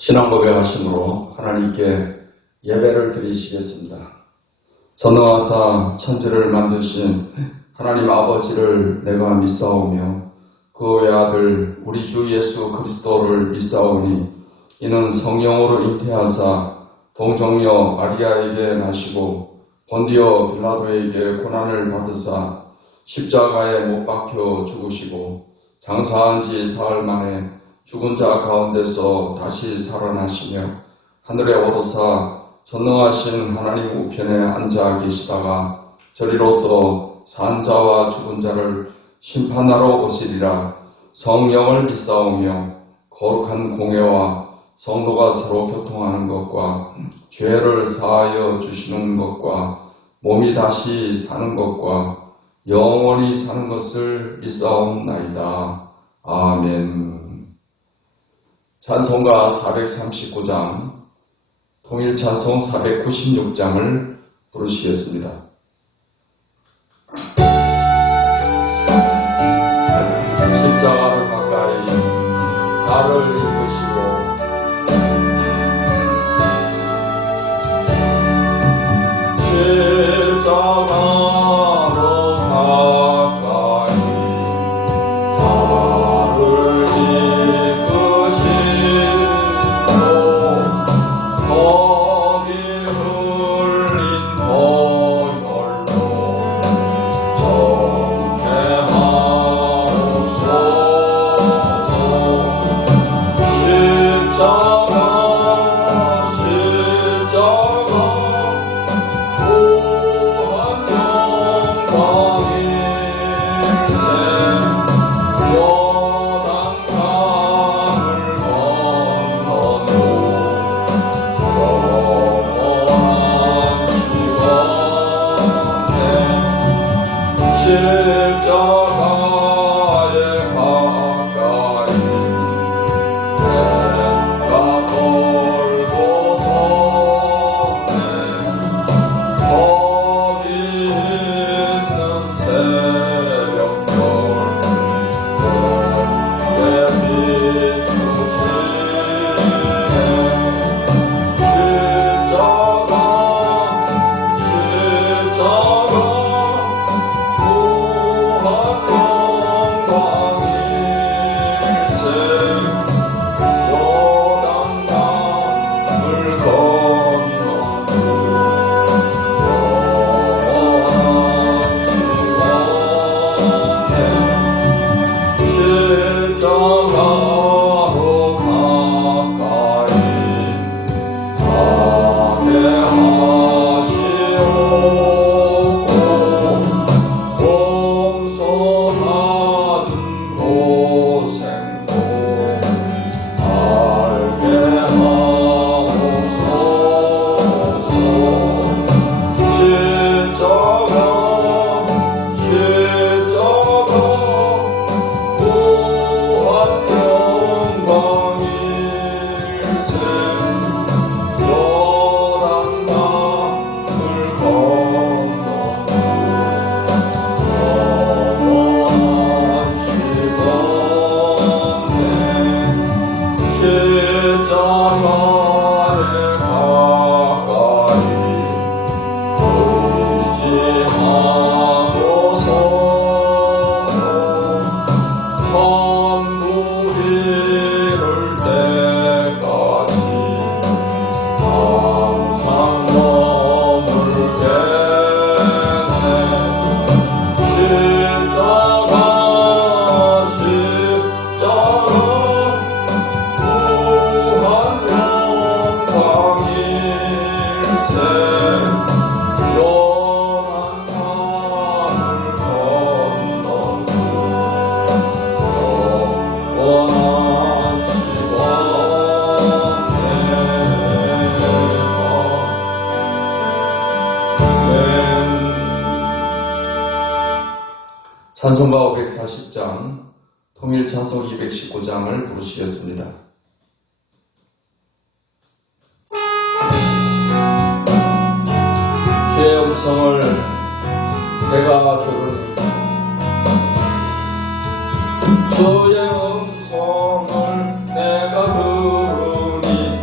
신앙 고백하심으로 하나님께 예배를 드리시겠습니다. 전능하사 천지를 만드신 하나님 아버지를 내가 믿사오며 그 외아들 우리 주 예수 그리스도를 믿사오니 이는 성령으로 잉태하사 동정녀 마리아에게 나시고 본디오 빌라도에게 고난을 받으사 십자가에 못 박혀 죽으시고 장사한 지 사흘 만에 죽은 자 가운데서 다시 살아나시며 하늘에 오르사 전능하신 하나님 우편에 앉아 계시다가 저리로서 산 자와 죽은 자를 심판하러 오시리라. 성령을 믿사오며 거룩한 공회와 성도가 서로 교통하는 것과 죄를 사하여 주시는 것과 몸이 다시 사는 것과 영원히 사는 것을 믿사옵나이다. 아멘. 찬송가 439장, 통일찬송 496장을 부르시겠습니다. 십자가를 가까이 나를 이끄시고 찬송가 540장, 통일찬송 219장을 부르시겠습니다. 주의 음성을 내가 들으니 주의 음성을 내가 들으니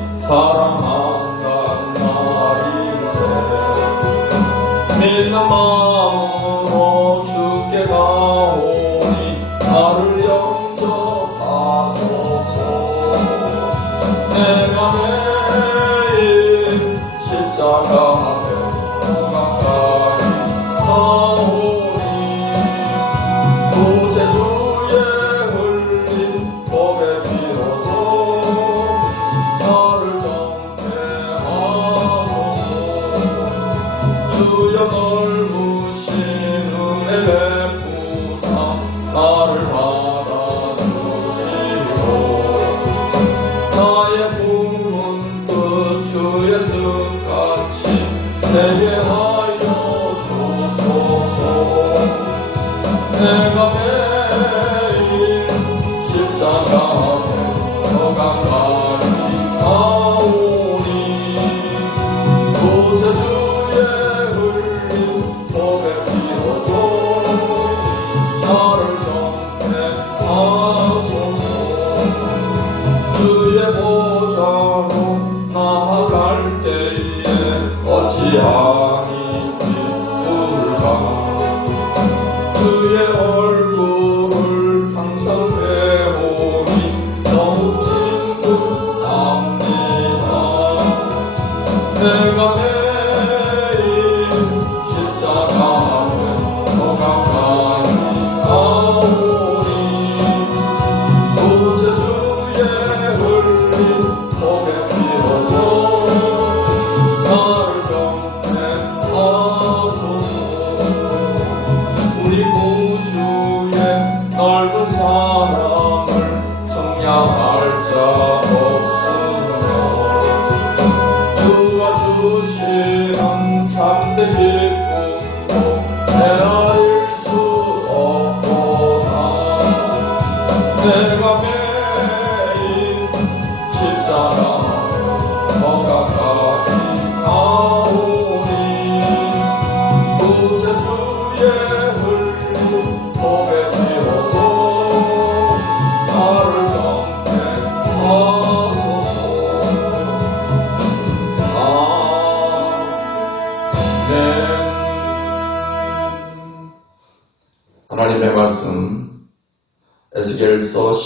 에스겔서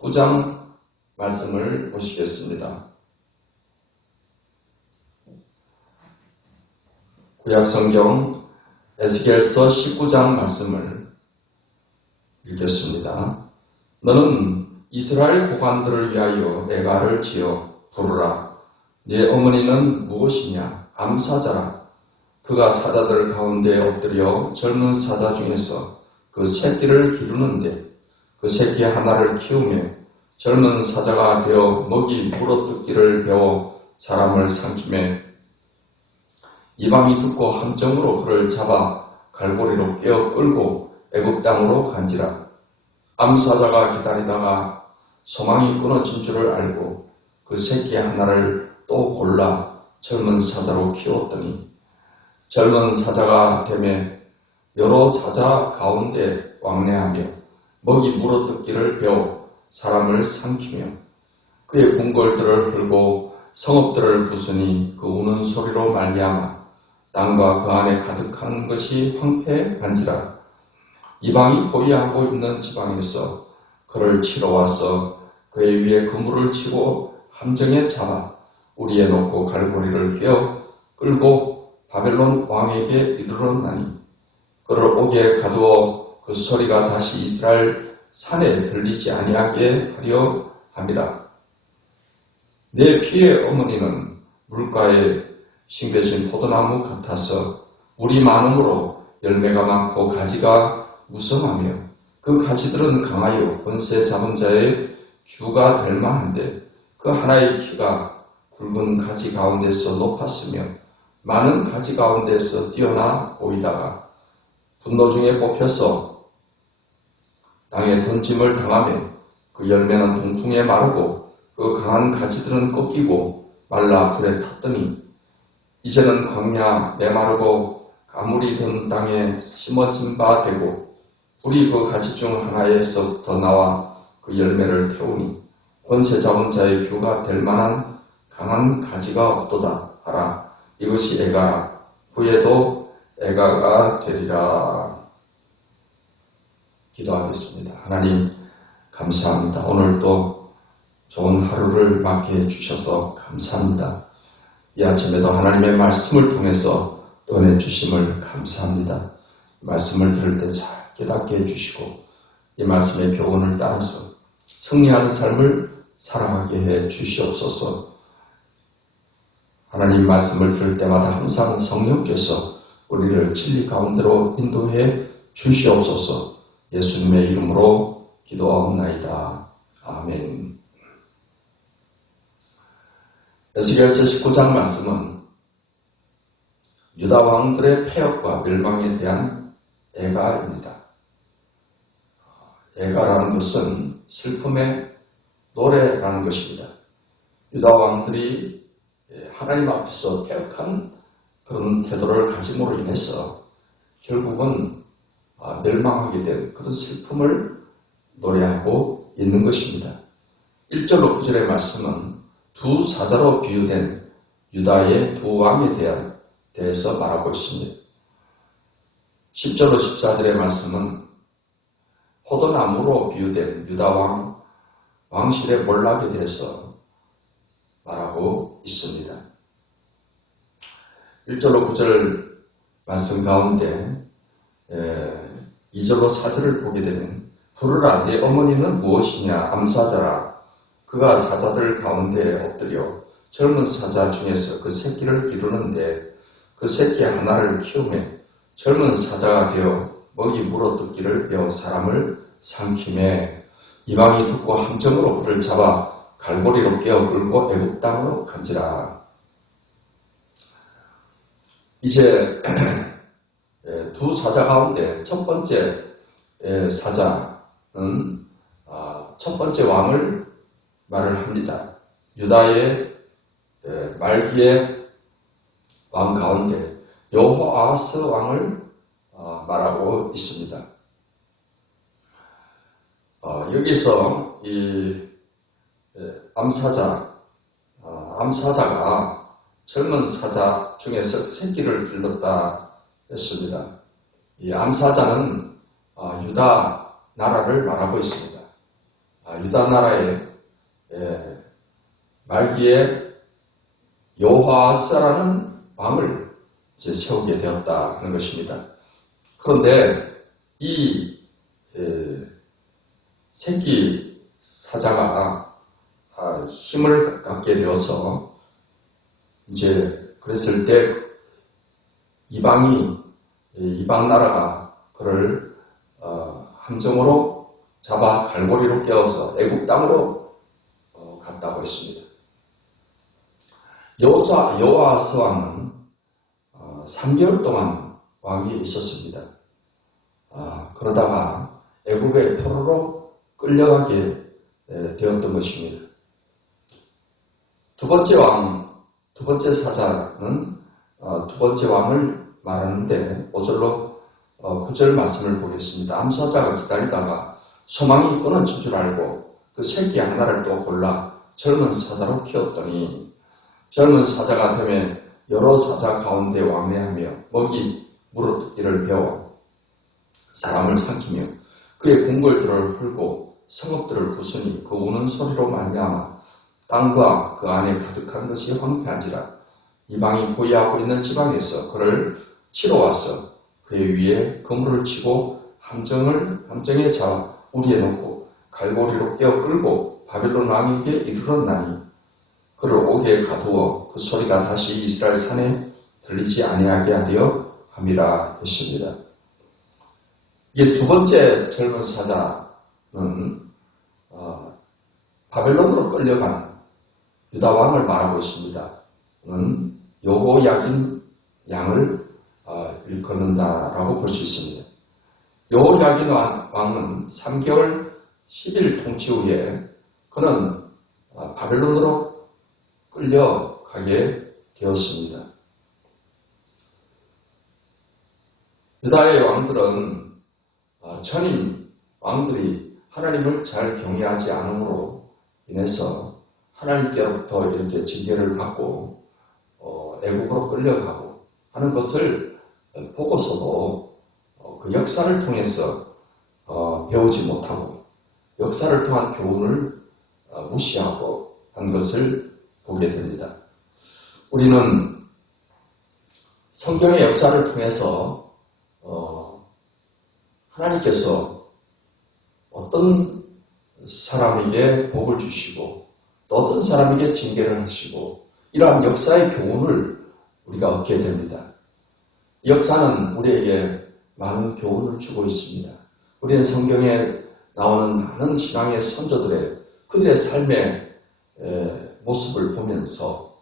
19장 말씀을 보시겠습니다. 구약성경 에스겔서 19장 말씀을 읽겠습니다. 너는 이스라엘 고관들을 위하여 애가를 지어 부르라. 네 어머니는 무엇이냐? 암사자라. 그가 사자들 가운데 엎드려 젊은 사자 중에서 그 새끼를 기르는데 그 새끼 하나를 키우며 젊은 사자가 되어 먹이 물어뜯기를 배워 사람을 삼키며 이방이 듣고 함정으로 그를 잡아 갈고리로 꿰어 끌고 애굽 땅으로 간지라. 암사자가 기다리다가 소망이 끊어진 줄을 알고 그 새끼 하나를 또 골라 젊은 사자로 키웠더니 젊은 사자가 되매 여러 사자 가운데 왕래하며 먹이 물어뜯기를 배워 사람을 삼키며 그의 궁궐들을 흘고 성읍들을 부수니 그 우는 소리로 말미암아 땅과 그 안에 가득한 것이 황폐한지라. 이방이 보위하고 있는 지방에서 그를 치러 와서 그의 위에 그물을 치고 함정에 잡아 우리에 놓고 갈고리를 꿰어 끌고 바벨론 왕에게 이르렀나니 그를 옥에 가두어 그 소리가 다시 이스라엘 산에 들리지 아니하게 하려 함이라. 내 피의 어머니는 물가에 심겨진 포도나무 같아서 물이 많음으로 열매가 많고 가지가 무성하며 그 가지들은 강하여 권세 잡은 자의 규가 될 만한데 그 하나의 키가 굵은 가지 가운데서 높았으며 많은 가지 가운데서 뛰어나 보이다가 분노 중에 뽑혀서 땅에 던짐을 당하며 그 열매는 동풍에 마르고 그 강한 가지들은 꺾이고 말라 불에 탔더니 이제는 광야 메마르고 가물이 든 땅에 심어진 바 되고 불이 그 가지 중 하나에서부터 나와 그 열매를 태우니 권세 잡은 자의 규가 될 만한 강한 가지가 없도다 하라. 이것이 애가라. 후에도 애가가 되리라. 기도하겠습니다. 하나님 감사합니다. 오늘도 좋은 하루를 맞게 해주셔서 감사합니다. 이 아침에도 하나님의 말씀을 통해서 은혜 주심을 감사합니다. 말씀을 들을 때 잘 깨닫게 해주시고 이 말씀의 교훈을 따라서 승리하는 삶을 살아가게 해 주시옵소서. 하나님 말씀을 들을 때마다 항상 성령께서 우리를 진리 가운데로 인도해 주시옵소서. 예수님의 이름으로 기도하옵나이다. 아멘. 에스겔서 19장 말씀은 유다 왕들의 폐역과 멸망에 대한 애가입니다. 애가라는 것은 슬픔의 노래라는 것입니다. 유다 왕들이 하나님 앞에서 폐역한 그런 태도를 가짐으로 인해서 결국은 멸망하게 된 그런 슬픔을 노래하고 있는 것입니다. 1절로 9절의 말씀은 두 사자로 비유된 유다의 두 왕에 대해서 말하고 있습니다. 10절로 14절의 말씀은 포도나무로 비유된 유다 왕실의 몰락에 대해서 말하고 있습니다. 1절로 9절 말씀 가운데 2절로 4절을 보게 되면 부르라 네 어머니는 무엇이냐 암사자라. 그가 사자들 가운데 엎드려 젊은 사자 중에서 그 새끼를 기르는데 그 새끼 하나를 키우며 젊은 사자가 되어 먹이 물어뜯기를 배워 사람을 삼키매 이방이 듣고 함정으로 그를 잡아 갈고리로 꿰어 끌고 애굽 땅으로 간지라. 이제 두 사자 가운데 첫 번째 사자는 첫 번째 왕을 말을 합니다. 유다의 말기의 왕 가운데 여호아스 왕을 말하고 있습니다. 여기서 이 암사자가 젊은 사자 중에서 새끼를 길렀다 했습니다. 이 암사자는 유다 나라를 말하고 있습니다. 유다 나라의 말기에 여호아스라는 왕을 이제 세우게 되었다 하는 것입니다. 그런데 이 새끼 사자가 힘을 갖게 되어서 이제 그랬을 때 이방 나라가 그를 함정으로 잡아 갈고리로 깨워서 애국 땅으로 갔다고 했습니다. 여호아스 왕은 3개월 동안 왕위에 있었습니다. 그러다가 애국의 포로로 끌려가게 되었던 것입니다. 두 번째 사자는 두 번째 왕을 말하는데 5절로 9절 말씀을 보겠습니다. 암사자가 기다리다가 소망이 끊어진 줄 알고 그 새끼 하나를 또 골라 젊은 사자로 키웠더니 젊은 사자가 되매 여러 사자 가운데 왕래하며 먹이 물어뜯기를 배워 사람을 삼키며 그의 궁궐들을 헐고 성읍들을 부수니 그 우는 소리로 말미암아 땅과 그 안에 가득한 것이 황폐한지라. 이방이 보유하고 있는 지방에서 그를 치러 와서 그의 위에 그물을 치고 함정에 잡아 우리에 넣고 갈고리로 깨어 끌고 바벨론 왕에게 이르렀나니 그를 옥에 가두어 그 소리가 다시 이스라엘 산에 들리지 아니하게 하려 함이라 했습니다. 이게 두 번째 젊은 사자는 바벨론으로 끌려간 유다 왕을 말하고 있습니다. 여호야긴 양을 일컫는다라고 볼 수 있습니다. 여호야긴 왕은 3개월 10일 통치 후에 그는 바벨론으로 끌려가게 되었습니다. 유다의 왕들은 전임 왕들이 하나님을 잘 경외하지 않음으로 인해서 하나님께로부터 이렇게 징계를 받고 애국으로 끌려가고 하는 것을 보고서도 그 역사를 통해서 배우지 못하고 역사를 통한 교훈을 무시하고 한 것을 보게 됩니다. 우리는 성경의 역사를 통해서 하나님께서 어떤 사람에게 복을 주시고 또 어떤 사람에게 징계를 하시고 이러한 역사의 교훈을 우리가 얻게 됩니다. 이 역사는 우리에게 많은 교훈을 주고 있습니다. 우리는 성경에 나오는 많은 신앙의 선조들의 그들의 삶의 모습을 보면서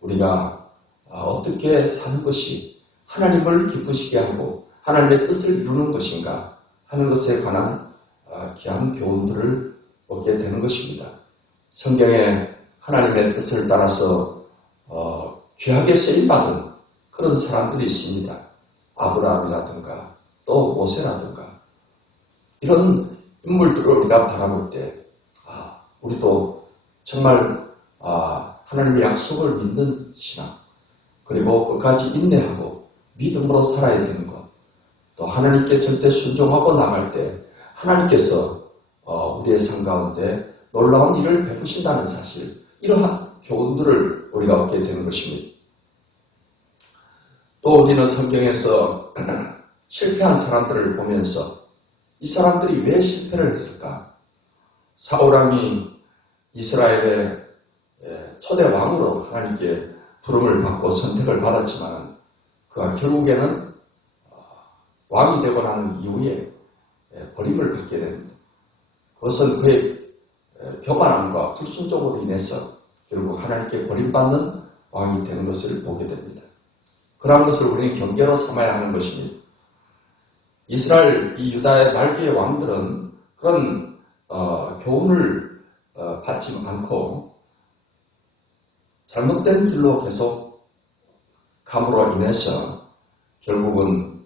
우리가 어떻게 사는 것이 하나님을 기쁘시게 하고 하나님의 뜻을 이루는 것인가 하는 것에 관한 귀한 교훈들을 얻게 되는 것입니다. 성경에 하나님의 뜻을 따라서 귀하게 쓰임받은 그런 사람들이 있습니다. 아브라함이라든가 또 모세라든가 이런 인물들을 우리가 바라볼 때 우리도 정말 하나님의 약속을 믿는 신앙 그리고 끝까지 인내하고 믿음으로 살아야 되는 것 또 하나님께 절대 순종하고 나갈 때 하나님께서 우리의 삶 가운데 놀라운 일을 베푸신다는 사실 이러한 교훈들을 우리가 얻게 되는 것입니다. 또 우리는 성경에서 실패한 사람들을 보면서 이 사람들이 왜 실패를 했을까? 사울왕이 이스라엘의 초대 왕으로 하나님께 부름을 받고 선택을 받았지만 그가 결국에는 왕이 되고 나는 이후에 버림을 받게 됩니다. 그것은 그의 교만함과 불순종으로 인해서 결국 하나님께 버림받는 왕이 되는 것을 보게 됩니다. 그러한 것을 우리는 경계로 삼아야 하는 것입니다. 이스라엘, 이 유다의 말기의 왕들은 그런 교훈을 받지 않고 잘못된 길로 계속 감으로 인해서 결국은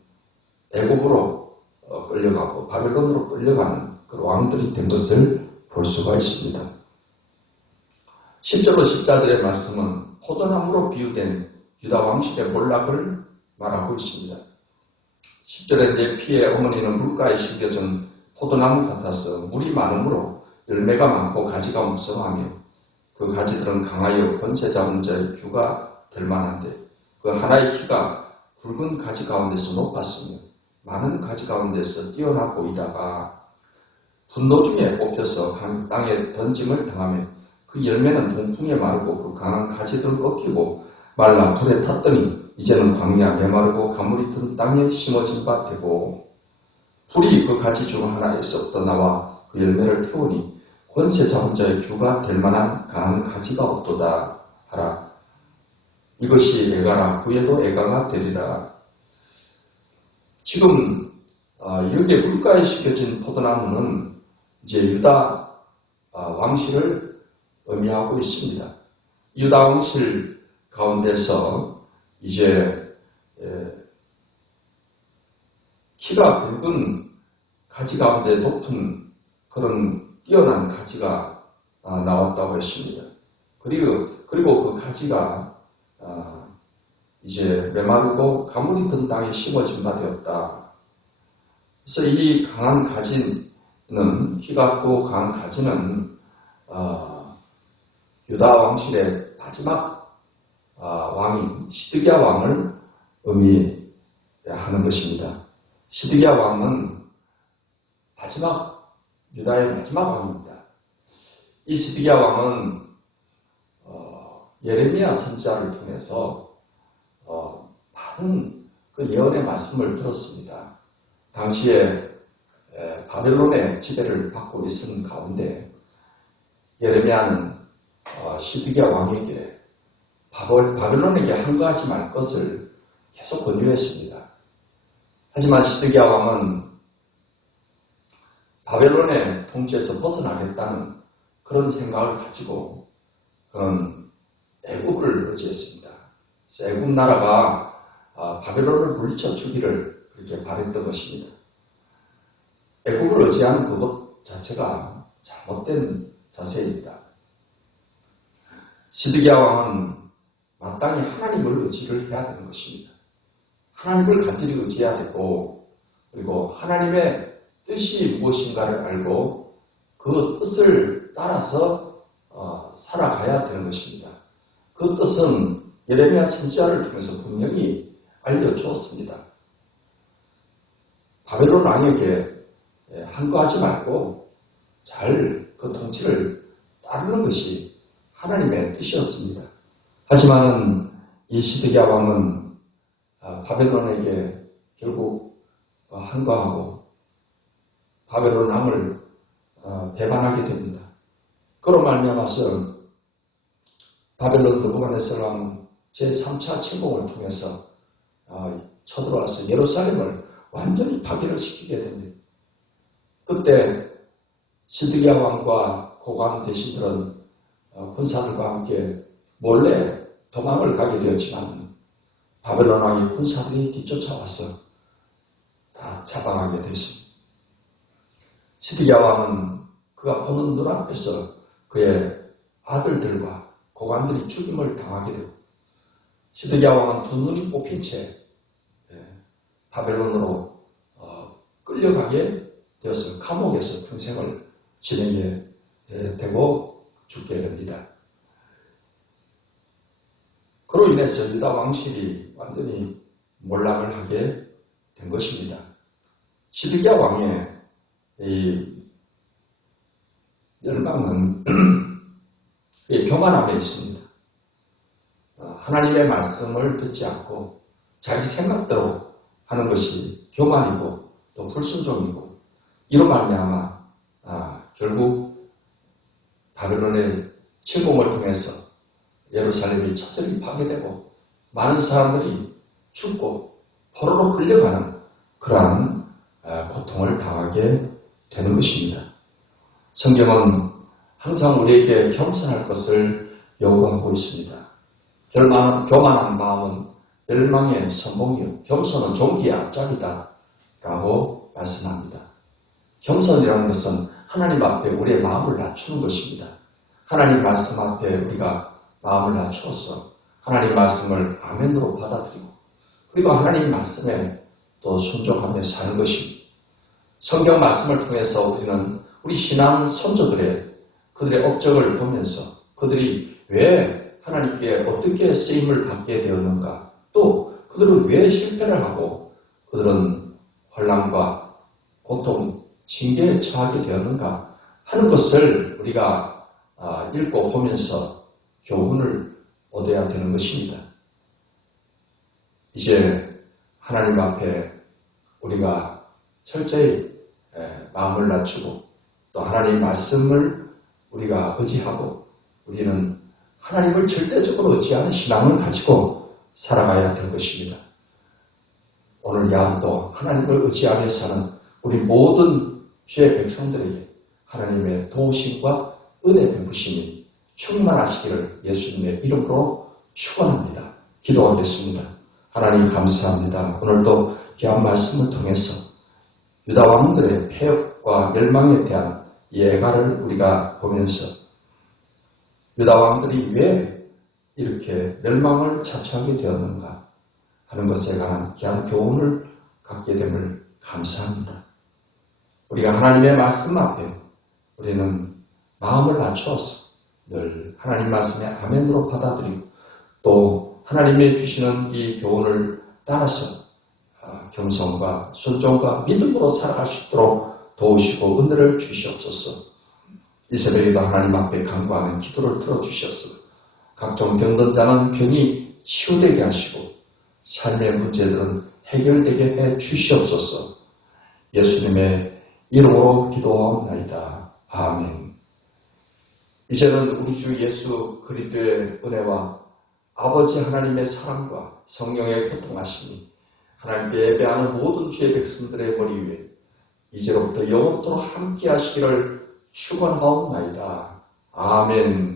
애국으로 끌려가고 바벨론으로 끌려가는 그 왕들이 된 것을 볼 수가 있습니다. 10절로 14절의 말씀은 포도나무로 비유된 유다 왕실의 몰락을 말하고 있습니다. 10절에 내 피의 어머니는 물가에 심겨진 포도나무 같아서 물이 많으므로 열매가 많고 가지가 무성하며 그 가지들은 강하여 권세 잡은 자의 규가 될 만한데 그 하나의 키가 굵은 가지 가운데서 높았으며 많은 가지 가운데서 뛰어나 보이다가 분노 중에 뽑혀서 땅에 던짐을 당하며 그 열매는 동풍에 마르고 그 강한 가지들을 꺾이고 말라 불에 탔더니 이제는 광야 메마르고 가물이 든 땅에 심어진 바 되고 불이 그 가지 중 하나에서부터 나와 그 열매를 태우니 권세 잡은 자의 규가 될 만한 강한 가지가 없도다 하라. 이것이 애가라. 후에도 애가가 되리라. 지금 여기에 물가에 심겨진 포도나무는 이제 유다 왕실을 의미하고 있습니다. 유다 왕실 가운데서 이제 키가 굵은 가지 가운데 높은 그런 뛰어난 가지가 나왔다고 했습니다. 그리고 그 가지가 이제 메마르고 가물이 든 땅에 심어진 바 되었다. 그래서 이 강한 가지는 키가 크고 강한 가지는 유다 왕실의 마지막 왕인 시드기야 왕을 의미하는 것입니다. 시드기야 왕은 유다의 마지막 왕입니다. 이 시드기야 왕은 예레미야 선지자를 통해서 많은 그 예언의 말씀을 들었습니다. 당시에 바벨론의 지배를 받고 있은 가운데 예레미야는 시드기야 왕에게 바벨론에게 항거하지 말 것을 계속 권유했습니다. 하지만 시드기야 왕은 바벨론의 통치에서 벗어나겠다는 그런 생각을 가지고 그런 애굽을 의지했습니다. 애굽 나라가 바벨론을 물리쳐 주기를 그렇게 바랬던 것입니다. 애굽을 의지하는 그것 자체가 잘못된 자세입니다. 시드기야 왕은 마땅히 하나님을 의지를 해야 되는 것입니다. 하나님을 간절히 의지해야 되고 그리고 하나님의 뜻이 무엇인가를 알고 그 뜻을 따라서 살아가야 되는 것입니다. 그 뜻은 예레미야 선지자를 통해서 분명히 알려주었습니다. 바벨론 왕에게 항거하지 말고 잘 그 통치를 따르는 것이 하나님의 뜻이었습니다. 하지만 이 시드기야 왕은 바벨론에게 결국 항거하고 바벨론 왕을 배반하게 됩니다. 그로 말미암아서 바벨론 느부갓네살 왕은 제3차 침공을 통해서 쳐들어와서 예루살렘을 완전히 파괴를 시키게 됩니다. 그때 시드기야 왕과 고관 대신들은 군사들과 함께 몰래 도망을 가게 되었지만 바벨론 왕의 군사들이 뒤쫓아와서 다 잡아가게 되었습니다. 시드기야 왕은 그가 보는 눈앞에서 그의 아들들과 고관들이 죽임을 당하게 되고 시드기야 왕은 두 눈이 뽑힌 채 바벨론으로 끌려가게 되어서 감옥에서 평생을 지내게 되고 죽게 됩니다. 그로 인해서 유다 왕실이 완전히 몰락을 하게 된 것입니다. 시드기야 왕의 이 멸망은 교만함에 있습니다. 하나님의 말씀을 듣지 않고 자기 생각대로 하는 것이 교만이고 또 불순종이고 이로 말미암아 결국 바벨론의 침공을 통해서 예루살렘이 철저히 파괴되고 많은 사람들이 죽고 포로로 끌려가는 그러한 고통을 당하게 되는 것입니다. 성경은 항상 우리에게 겸손할 것을 요구하고 있습니다. 교만한 마음은 멸망의 선봉이요 겸손은 종기의 앞잡이다 라고 말씀합니다. 겸손이라는 것은 하나님 앞에 우리의 마음을 낮추는 것입니다. 하나님 말씀 앞에 우리가 마음을 낮추어서 하나님 말씀을 아멘으로 받아들이고 그리고 하나님 말씀에 또 순종하며 사는 것입니다. 성경 말씀을 통해서 우리는 우리 신앙 선조들의 그들의 업적을 보면서 그들이 왜 하나님께 어떻게 쓰임을 받게 되었는가, 또 그들은 왜 실패를 하고 그들은 환난과 고통, 징계에 처하게 되었는가 하는 것을 우리가 읽고 보면서 교훈을 얻어야 되는 것입니다. 이제 하나님 앞에 우리가 철저히 마음을 낮추고 또 하나님 말씀을 우리가 의지하고 우리는 하나님을 절대적으로 의지하는 신앙을 가지고 살아가야 될 것입니다. 오늘 야도 하나님을 의지하며 사는 우리 모든 주의 백성들에게 하나님의 도우심과 은혜 베푸심이 충만하시기를 예수님의 이름으로 축원합니다. 기도하겠습니다. 하나님 감사합니다. 오늘도 귀한 말씀을 통해서 유다 왕들의 폐역과 멸망에 대한 예가를 우리가 보면서 유다 왕들이 왜 이렇게 멸망을 자초하게 되었는가 하는 것에 관한 귀한 교훈을 갖게 됨을 감사합니다. 우리가 하나님의 말씀 앞에 우리는 마음을 맞추어서 늘 하나님 말씀의 아멘으로 받아들이고 또 하나님의 주시는 이 교훈을 따라서 겸손과 순종과 믿음으로 살아갈 수 있도록 도우시고 은혜를 주시옵소서. 이 새벽에도 하나님 앞에 간구하는 기도를 들어주셔서 각종 병든 자는 병이 치유되게 하시고 삶의 문제들은 해결되게 해 주시옵소서. 예수님의 이름으로 기도하옵나이다. 아멘. 이제는 우리 주 예수 그리스도의 은혜와 아버지 하나님의 사랑과 성령의 교통하심이 하나님께 예배하는 모든 주의 백성들의 머리 위에 이제로부터 영원토록 함께 하시기를 축원하옵나이다. 아멘.